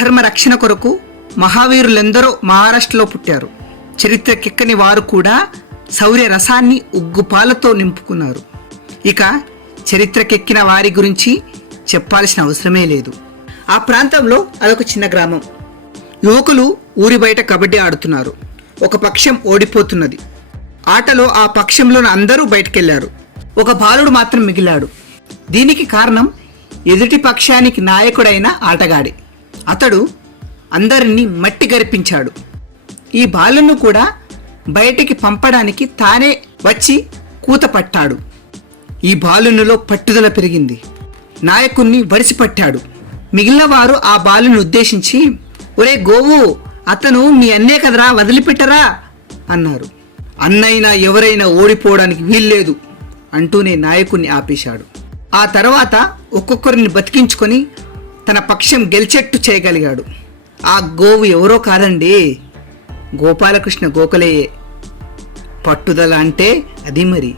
ధర్మ రక్షణ కొరకు మహావీరులెందరో మహారాష్ట్రలో పుట్టారు. చరిత్రకెక్కని వారు కూడా శౌర్య రసాన్ని ఉగ్గుపాలతో నింపుకున్నారు. ఇక చరిత్రకెక్కిన వారి గురించి చెప్పాల్సిన అవసరమే లేదు. ఆ ప్రాంతంలో అదొక చిన్న గ్రామం. యువకులు ఊరి బయట కబడ్డీ ఆడుతున్నారు. ఒక పక్షం ఓడిపోతున్నది. ఆటలో ఆ పక్షంలోని అందరూ బయటకెళ్లారు. ఒక బాలుడు మాత్రం మిగిలాడు. దీనికి కారణం ఎదుటి పక్షానికి నాయకుడైన ఆటగాడే. అతడు అందరినీ మట్టి గరిపించాడు. ఈ బాలును కూడా బయటికి పంపడానికి తానే వచ్చి కూత పట్టాడు. ఈ బాలునిలో పట్టుదల పెరిగింది. నాయకుణ్ణి వడిసిపట్టాడు. మిగిలిన వారు ఆ బాలుని ఉద్దేశించి, ఒరే గోవు, అతను మీ అన్నే కదరా, వదిలిపెట్టరా అన్నారు. అన్నైనా ఎవరైనా ఓడిపోవడానికి వీల్లేదు అంటూనే నాయకుణ్ణి ఆపేశాడు. ఆ తర్వాత ఒక్కొక్కరిని బతికించుకొని తన పక్షం గెలిచెట్టు చేయగలిగాడు. ఆ గోవు ఎవరో కాదండి, గోపాలకృష్ణ గోఖలేయే. పట్టుదల అంటే అది మరి.